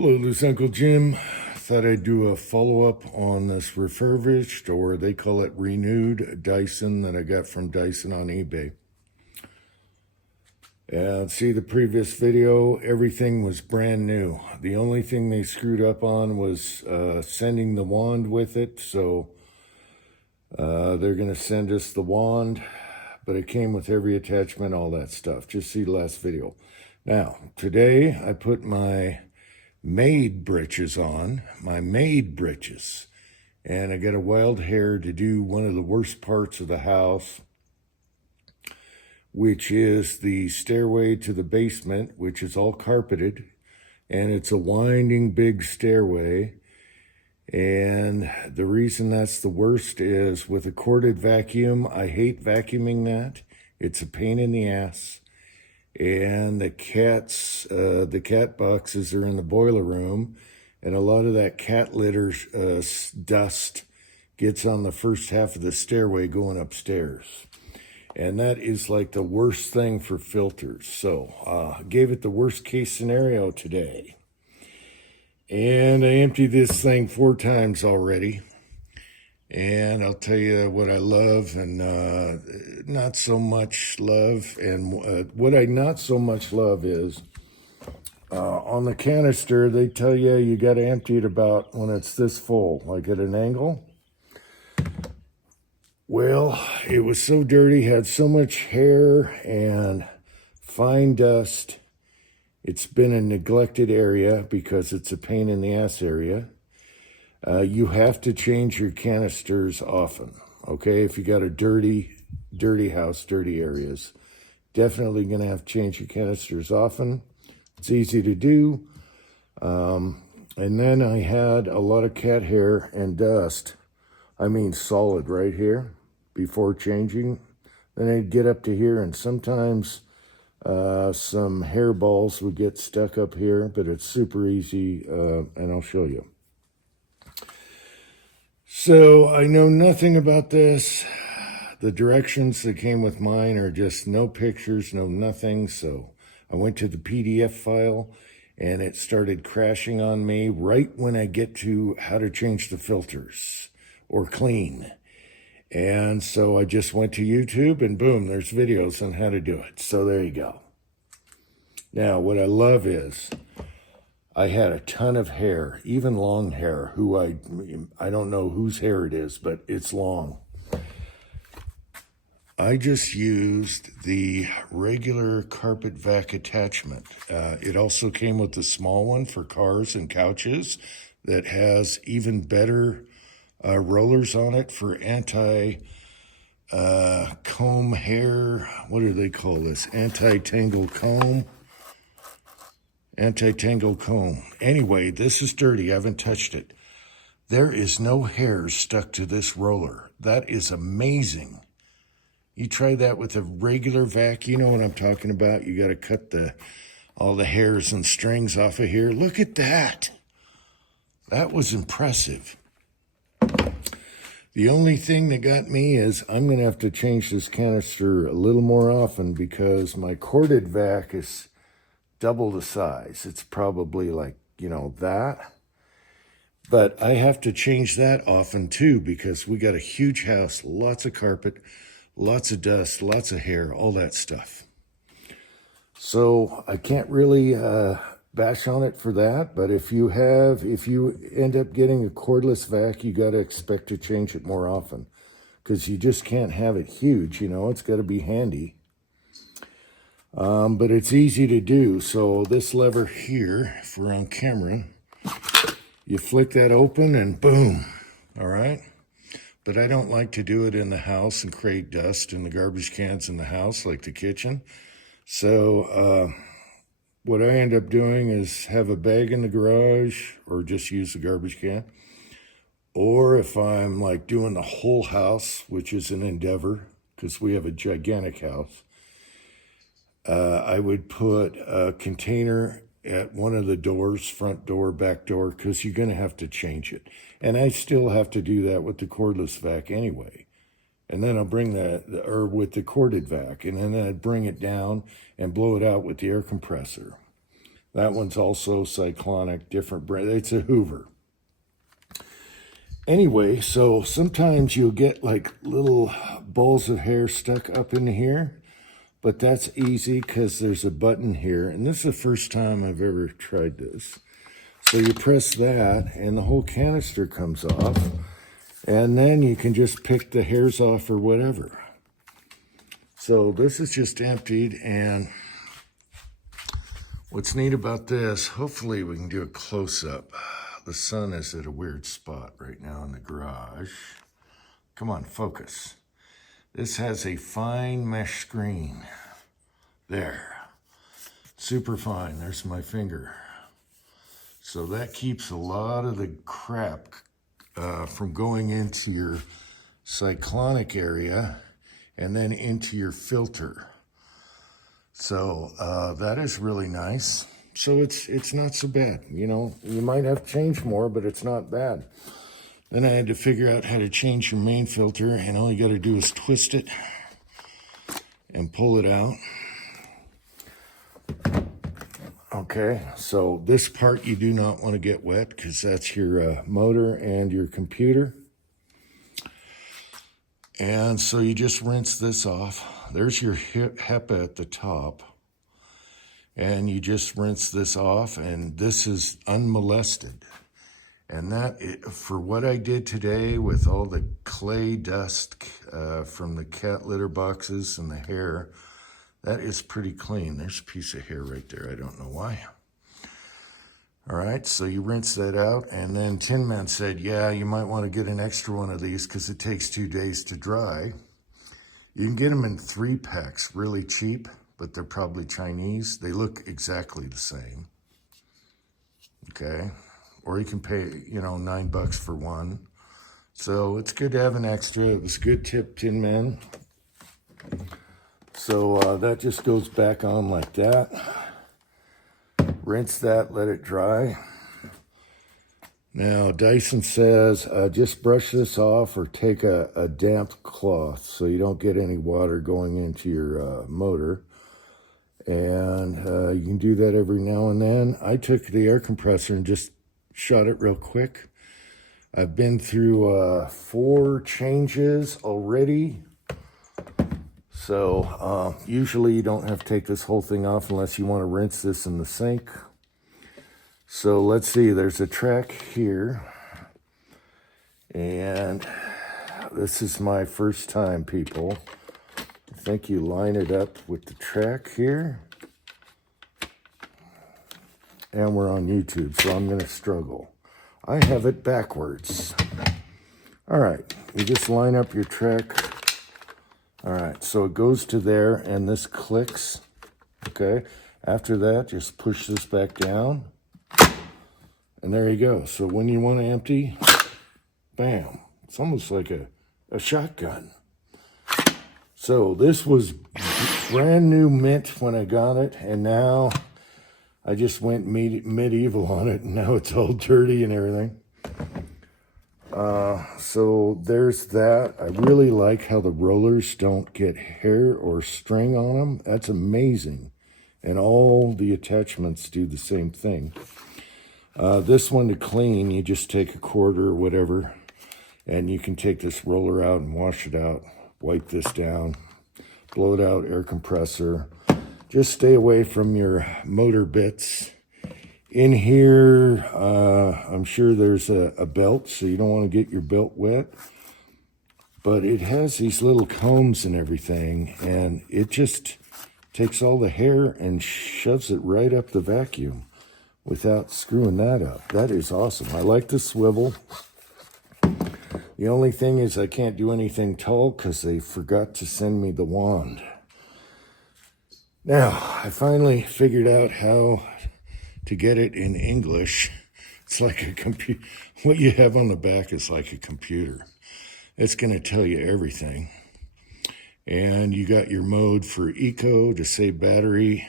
Hello, this is Uncle Jim. Thought I'd do a follow-up on this refurbished, or they call it renewed, Dyson that I got from Dyson on eBay. See the previous video, everything was brand new. The only thing they screwed up on was sending the wand with it, so they're going to send us the wand, but it came with every attachment, all that stuff. Just see the last video. Now, today I put my maid britches on, and I got a wild hair to do one of the worst parts of the house, which is the stairway to the basement, which is all carpeted, and it's a winding big stairway. And the reason that's the worst is with a corded vacuum, I hate vacuuming that. It's a pain in the ass. And the cat boxes are in the boiler room, and a lot of that cat litter dust gets on the first half of the stairway going upstairs. And that is like the worst thing for filters. So gave it the worst case scenario today. And I emptied this thing 4 times already. And I'll tell you what I love and not so much love. And what I not so much love is on the canister, they tell you you got to empty it about when it's this full, like at an angle. Well, it was so dirty, had so much hair and fine dust. It's been a neglected area because it's a pain in the ass area. You have to change your canisters often, okay? If you got a dirty house, dirty areas, definitely going to have to change your canisters often. It's easy to do. And then I had a lot of cat hair and dust. I mean solid right here before changing. Then I'd get up to here, and sometimes some hairballs would get stuck up here, but it's super easy, and I'll show you. So I know nothing about this. The directions that came with mine are just no pictures, no nothing. So I went to the PDF file and it started crashing on me right when I get to how to change the filters or clean. And so I just went to YouTube and boom, there's videos on how to do it. So there you go. Now, what I love is I had a ton of hair, even long hair, I don't know whose hair it is, but it's long. I just used the regular carpet vac attachment. It also came with the small one for cars and couches that has even better rollers on it for anti-comb hair. What do they call this? Anti-tangle comb. Anti-tangle comb. Anyway, this is dirty. I haven't touched it. There is no hair stuck to this roller. That is amazing. You try that with a regular vac, you know what I'm talking about. You got to cut all the hairs and strings off of here. Look at that. That was impressive. The only thing that got me is I'm going to have to change this canister a little more often because my corded vac is double the size. It's probably like, that. But I have to change that often too because we got a huge house, lots of carpet, lots of dust, lots of hair, all that stuff. So I can't really bash on it for that. But if you end up getting a cordless vac, you got to expect to change it more often because you just can't have it huge. It's got to be handy. But it's easy to do. So this lever here, if we're on camera, you flick that open and boom, all right? But I don't like to do it in the house and create dust in the garbage cans in the house like the kitchen. So what I end up doing is have a bag in the garage or just use the garbage can. Or if I'm like doing the whole house, which is an endeavor because we have a gigantic house, I would put a container at one of the doors, front door, back door, because you're going to have to change it. And I still have to do that with the cordless vac anyway. And then I'll bring with the corded vac, and then I'd bring it down and blow it out with the air compressor. That one's also cyclonic, different brand. It's a Hoover. Anyway, so sometimes you'll get like little balls of hair stuck up in here, but that's easy because there's a button here. And this is the first time I've ever tried this. So you press that and the whole canister comes off, and then you can just pick the hairs off or whatever. So this is just emptied, and what's neat about this, hopefully we can do a close-up. The sun is at a weird spot right now in the garage. Come on, focus. This has a fine mesh screen. There. Super fine. There's my finger. So that keeps a lot of the crap from going into your cyclonic area and then into your filter. So that is really nice. So it's not so bad. You know, you might have to change more, but it's not bad. Then I had to figure out how to change your main filter, and all you got to do is twist it and pull it out. Okay, so this part you do not want to get wet because that's your motor and your computer. And so you just rinse this off. There's your HEPA at the top. And you just rinse this off, and this is unmolested. And that, for what I did today with all the clay dust from the cat litter boxes and the hair, that is pretty clean. There's a piece of hair right there. I don't know why. All right, so you rinse that out, and then Tin Man said, yeah, you might want to get an extra one of these because it takes 2 days to dry. You can get them in 3-packs, really cheap, but they're probably Chinese. They look exactly the same, okay? Or you can pay, you know, $9 for one. So it's good to have an extra. It was a good tip, Tin Man. So that just goes back on like that. Rinse that, let it dry. Now, Dyson says just brush this off or take a damp cloth so you don't get any water going into your motor. And you can do that every now and then. I took the air compressor and just shot it real quick. I've been through 4 changes already. So usually you don't have to take this whole thing off unless you want to rinse this in the sink. So let's see, there's a track here. And this is my first time, people. I think you line it up with the track here. And we're on YouTube, so I'm going to struggle. I have it backwards. All right, you just line up your track. All right, so it goes to there, and this clicks, okay? After that, just push this back down, and there you go. So when you want to empty, bam. It's almost like a shotgun. So this was brand new mint when I got it, and now I just went medieval on it, and now it's all dirty and everything. So there's that. I really like how the rollers don't get hair or string on them. That's amazing. And all the attachments do the same thing. This one to clean, you just take a quarter or whatever, and you can take this roller out and wash it out, wipe this down, blow it out, air compressor. Just stay away from your motor bits. In here, I'm sure there's a belt, so you don't want to get your belt wet. But it has these little combs and everything, and it just takes all the hair and shoves it right up the vacuum without screwing that up. That is awesome. I like the swivel. The only thing is I can't do anything tall because they forgot to send me the wand. Now, I finally figured out how to get it in English. It's like a computer. What you have on the back is like a computer. It's going to tell you everything. And you got your mode for eco to save battery.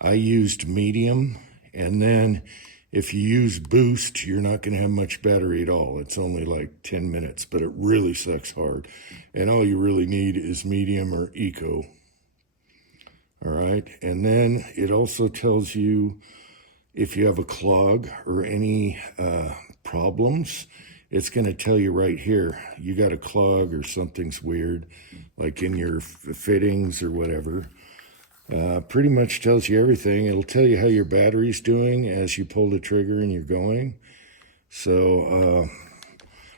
I used medium. And then if you use boost, you're not going to have much battery at all. It's only like 10 minutes, but it really sucks hard. And all you really need is medium or eco. All right. And then it also tells you if you have a clog or any problems, it's going to tell you right here, you got a clog or something's weird, like in your fittings or whatever. Pretty much tells you everything. It'll tell you how your battery's doing as you pull the trigger and you're going. So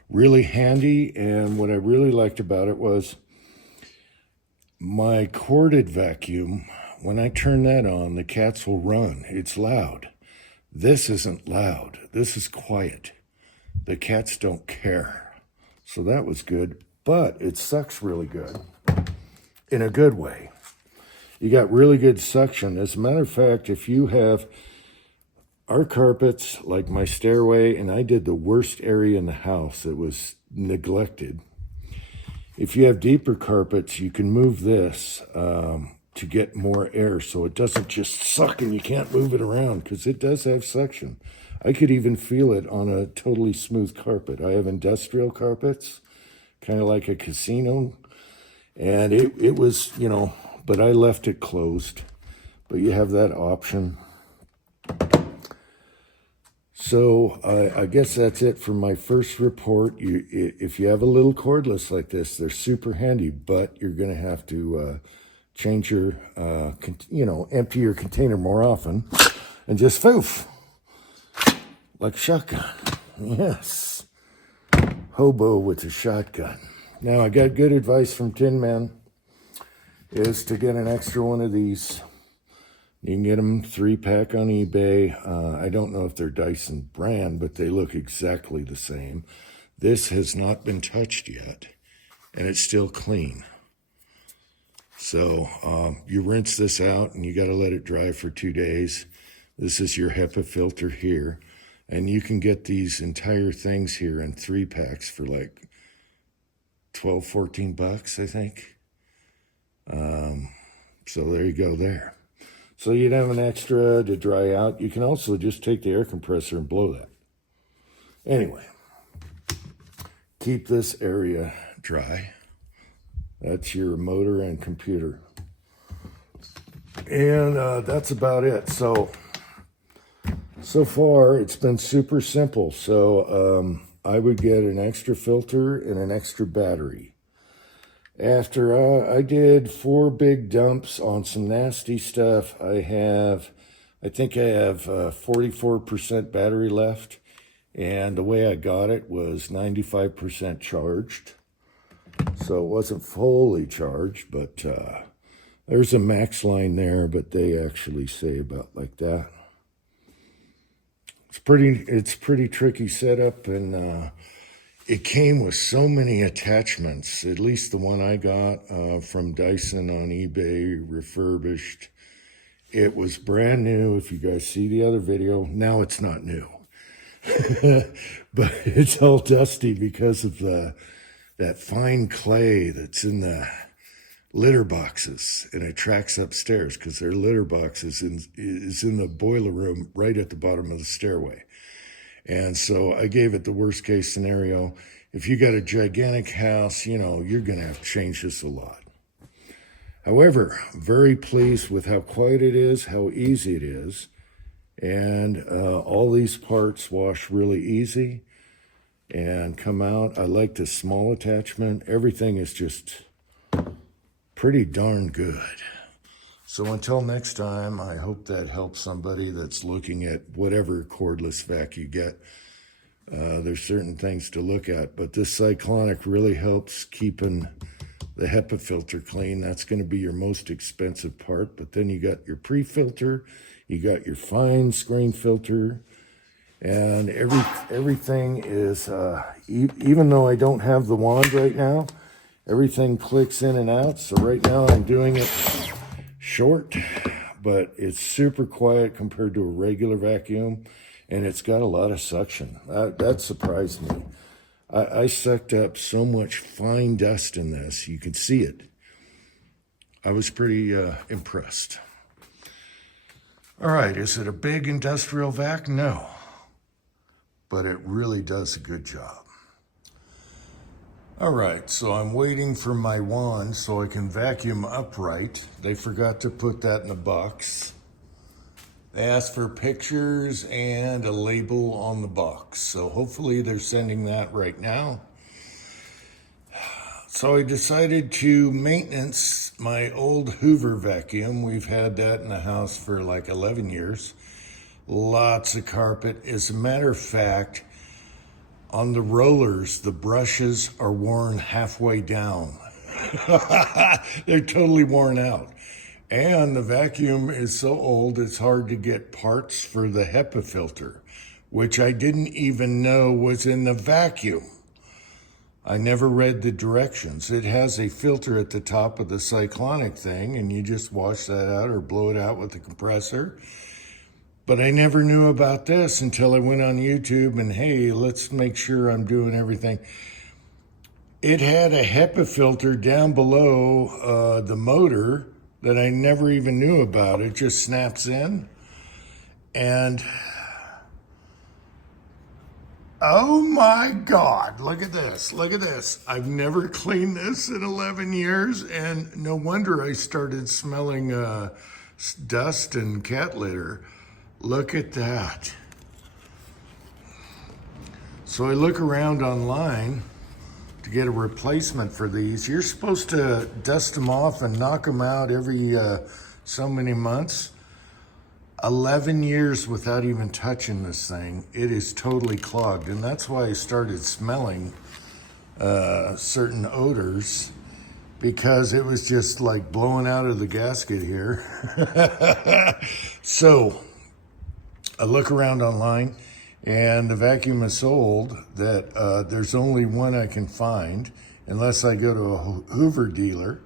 really handy. And what I really liked about it was my corded vacuum. When I turn that on, the cats will run. It's loud. This isn't loud. This is quiet. The cats don't care. So that was good, but it sucks really good in a good way. You got really good suction. As a matter of fact, if you have our carpets, like my stairway, and I did the worst area in the house, it was neglected. If you have deeper carpets, you can move this to get more air so it doesn't just suck and you can't move it around, because it does have suction. I could even feel it on a totally smooth carpet. I have industrial carpets, kind of like a casino, and it was, you know, but I left it closed. But you have that option. So I guess that's it for my first report. If you have a little cordless like this, they're super handy, but you're going to have to change your, empty your container more often and just foof, like a shotgun. Yes, hobo with a shotgun. Now, I got good advice from Tin Man, is to get an extra one of these. You can get them 3-pack on eBay. I don't know if they're Dyson brand, but they look exactly the same. This has not been touched yet, and it's still clean. So you rinse this out, and you got to let it dry for 2 days. This is your HEPA filter here. And you can get these entire things here in 3-packs for like 12, 14 bucks, I think. So there you go there. So you'd have an extra to dry out. You can also just take the air compressor and blow that. Anyway, keep this area dry. That's your motor and computer. And that's about it. So far, it's been super simple. So I would get an extra filter and an extra battery. After I did 4 big dumps on some nasty stuff, I think I have 44% battery left. And the way I got it was 95% charged. So it wasn't fully charged, but there's a max line there, but they actually say about like that. It's pretty tricky setup, and it came with so many attachments. At least the one I got from Dyson on eBay, refurbished. It was brand new. If you guys see the other video, now it's not new, but it's all dusty because of that fine clay that's in the litter boxes, and it tracks upstairs because their litter boxes is in the boiler room right at the bottom of the stairway. And so I gave it the worst case scenario. If you got a gigantic house, you know, you're going to have to change this a lot. However, very pleased with how quiet it is, how easy it is. And all these parts wash really easy and come out. I like the small attachment. Everything is just pretty darn good. So until next time, I hope that helps somebody that's looking at whatever cordless vac you get. There's certain things to look at, but this cyclonic really helps keeping the HEPA filter clean. That's going to be your most expensive part, but then you got your pre-filter, you got your fine screen filter, and everything is, even though I don't have the wand right now, everything clicks in and out. So right now I'm doing it short, but it's super quiet compared to a regular vacuum, and it's got a lot of suction. That surprised me. I sucked up so much fine dust in this. You could see it. I was pretty impressed. All right, is it a big industrial vac? No, but it really does a good job. All right, so I'm waiting for my wand so I can vacuum upright. They forgot to put that in the box. They asked for pictures and a label on the box. So hopefully they're sending that right now. So I decided to maintenance my old Hoover vacuum. We've had that in the house for like 11 years. Lots of carpet. As a matter of fact, on the rollers, the brushes are worn halfway down. They're totally worn out. And the vacuum is so old, it's hard to get parts for the HEPA filter, which I didn't even know was in the vacuum. I never read the directions. It has a filter at the top of the cyclonic thing, and you just wash that out or blow it out with the compressor. But I never knew about this until I went on YouTube and, hey, let's make sure I'm doing everything. It had a HEPA filter down below the motor that I never even knew about. It just snaps in. And oh my God, look at this, look at this. I've never cleaned this in 11 years, and no wonder I started smelling dust and cat litter. Look at that. So I look around online to get a replacement for these. You're supposed to dust them off and knock them out every so many months. 11 years without even touching this thing. It is totally clogged, and that's why I started smelling certain odors, because it was just like blowing out of the gasket here. So I look around online, and the vacuum is so old that there's only one I can find, unless I go to a Hoover dealer.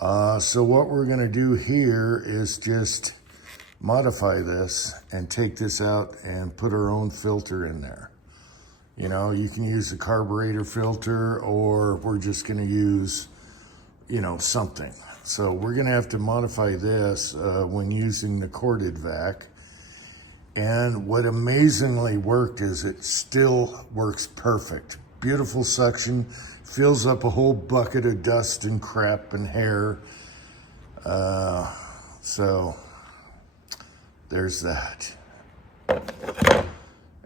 So what we're gonna do here is just modify this and take this out and put our own filter in there. You know, you can use a carburetor filter, or we're just gonna use, you know, something. So we're gonna have to modify this when using the corded vac. And what amazingly worked is it still works perfect. Beautiful suction, fills up a whole bucket of dust and crap and hair. So there's that.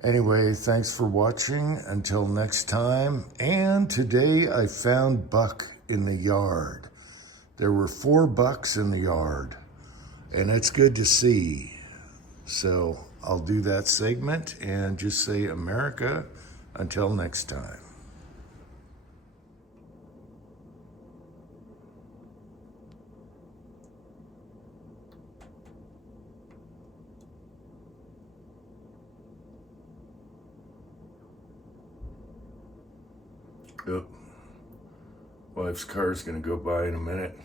Anyway, thanks for watching. Until next time. And today I found buck in the yard. There were 4 bucks in the yard, and it's good to see. So I'll do that segment and just say America until next time. Oh, wife's car's gonna go by in a minute.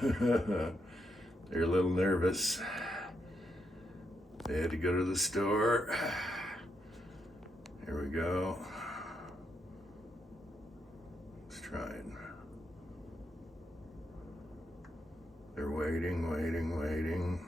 They're a little nervous. They had to go to the store. Here we go. Let's try it. They're waiting, waiting, waiting.